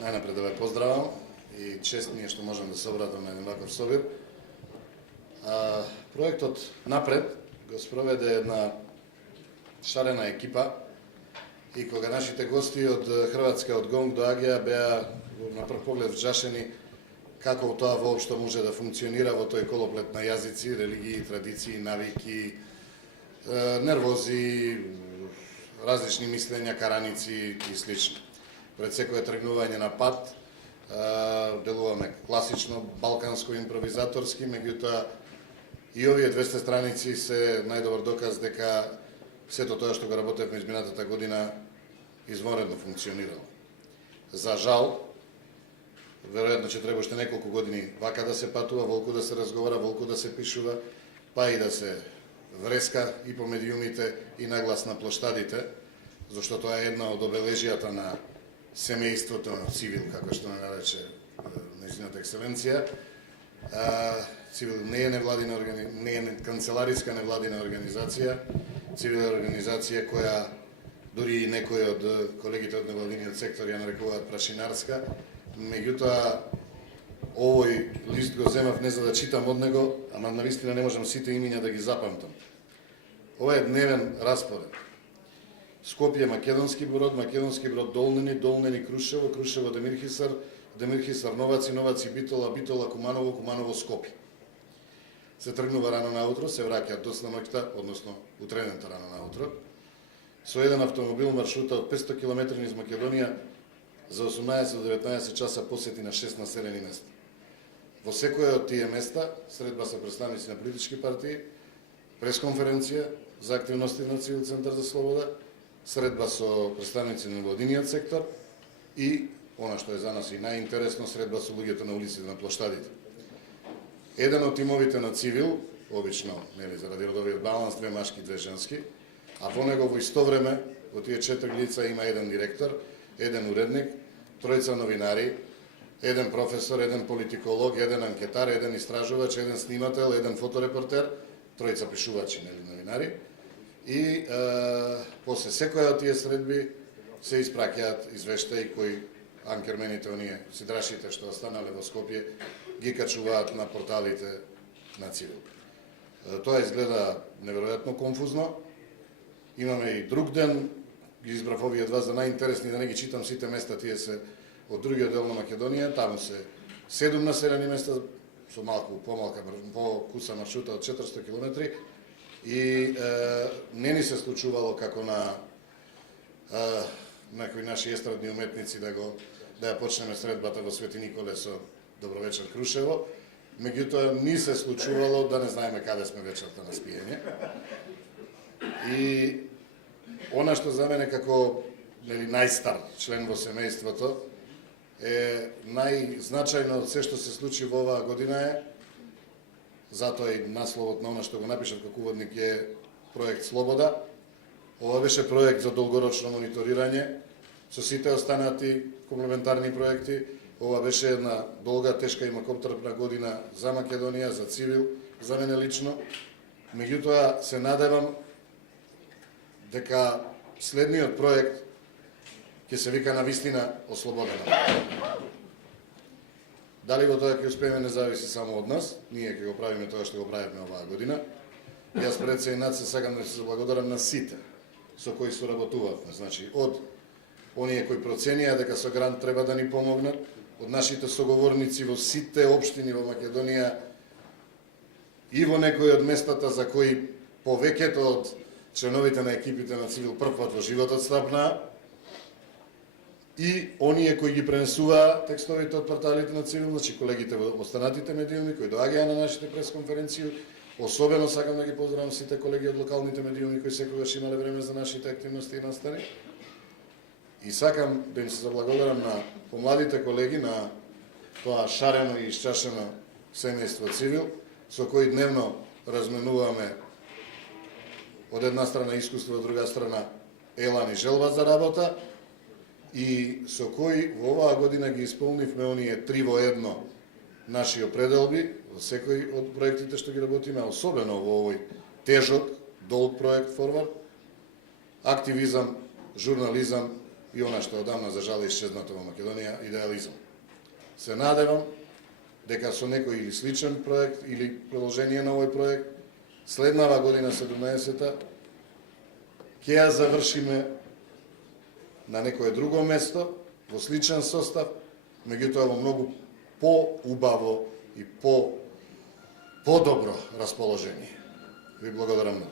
Најнапред да ве поздравам и чест ми е што можам да се обратам на еден ваков собир. Проектот напред го спроведе една шарена екипа и кога нашите гости од Хрватска, од Гонг доаѓаа, беа на прв поглед вжашени како тоа воопшто може да функционира во тој колоплет на јазици, религии, традиции, навики, нервози, различни мислења, караници и слично. Пред секое тргнување на пат делуваме класично, балканско, импровизаторски, меѓутоа и овие 200 страници се најдобар доказ дека сето тоа што го работевме изминатата година извонредно функционирало. За жал, веројатно ќе треба уште неколку години вака да се патува, волку да се разговара, волку да се пишува, па и да се вреска и по медиумите и наглас на плоштадите, зашто тоа е една од обележијата на семејството на Цивил, како што не нарече нејзината екселенција. Цивил не е невладина не е канцелариска невладина организација. Цивил е организација која дури и некои од колегите од невладиниот сектор ја нарекуваат прашинарска. Меѓутоа, овој лист го земав не за да читам од него, ама навистина не можам сите имиња да ги запамтам. Ова е дневен распоред. Скопје Македонски брод Долнени, Долнени Крушево, Крушево Демирхисар, Демирхисар Новаци, Новаци Битола, Битола Куманово, Куманово Скопје. Се тргнува рано наутро, се враќаат доцна ноќта, односно утредента рано наутро, со еден автомобил маршрута од 500 км низ Македонија за 18 до 19 часа посети на 6 населени места. Во секоја од тие места средба се представници на политички партии, пресконференција за активности на Цивил Центар за слобода, средба со представници на владиниот сектор и, она што е за нас и најинтересно, средба со луѓето на улиците на плоштадите. Еден од тимовите на Цивил, обично, нели, заради родовиот баланс, 2 машки, 2 женски, а во него во исто време, во тие 4 лица има еден директор, еден уредник, 3 новинари, еден професор, еден политиколог, еден анкетар, еден истражувач, еден снимател, еден фоторепортер, 3 пишувачи, нели, новинари. И после секоја од тие средби се испраќаат извештаи кои анкермените, оние сидрашите што останале во Скопје, ги качуваат на порталите на Цивил. Тоа изгледа неверојатно конфузно. Имаме и друг ден, ги избрав овие два за најинтересни, да не ги читам сите места, тие се од другиот дел на Македонија, таму се 7 населени места со малку по-куса маршрута од 400 км и не ни се случувало како на некои наши естрадни уметници да ја почнеме средбата во Свети Николе со Добро вечер Крушево, меѓутоа ни се случувало да не знаеме каде сме вечерта на спиење. И она што за мене како најстар член во семејството е најзначајно од се што се случи во оваа година е, затоа и насловот на она што го напишав како уводник е проект Слобода. Ова беше проект за долгорочно мониторирање со сите останати комплементарни проекти. Ова беше една долга, тешка и макотрпна година за Македонија, за Цивил, за мене лично. Меѓутоа се надевам дека следниот проект ќе се вика навистина Ослободена. Дали го тоа ќе успееме не зависи само од нас, ние ќе го правиме тоа што го правиме оваа година. Јас пред се и над се сакам да се заблагодарам на сите со кои соработувавме, значи од оние кои проценија дека со грант треба да ни помогнат, од нашите соговорници во сите општини во Македонија и во некои од местата за кои повеќето од членовите на екипите на Цивил првпат во животот стапнаа, и оние кои ги пренесуваа текстовите од порталите на Цивил, значи колегите во останатите медиуми кои доаѓаа на нашите пресконференции. Особено сакам да ги поздравам сите колеги од локалните медиуми кои секогаш имале време за нашите активности и настани. И сакам да им се заблагодарам на помладите колеги на тоа шарено и исчашено семејство Цивил, со кои дневно разменуваме од една страна искуство, од друга страна елан и желба за работа, и со кои во оваа година ги исполнивме оние 3 во 1 наши определби во секој од проектите што ги работиме, особено во овој тежок, долг проект Форвард, активизам, журнализам, и она што одамна за жал исчезнато во Македонија, идеализам. Се надевам дека со некој или сличен проект или продолжение на овој проект, следнава година 17-та, ќе ја завршиме на некое друго место, во сличен состав, меѓутоа во многу по-убаво и по-добро расположение. Ви благодарам многу.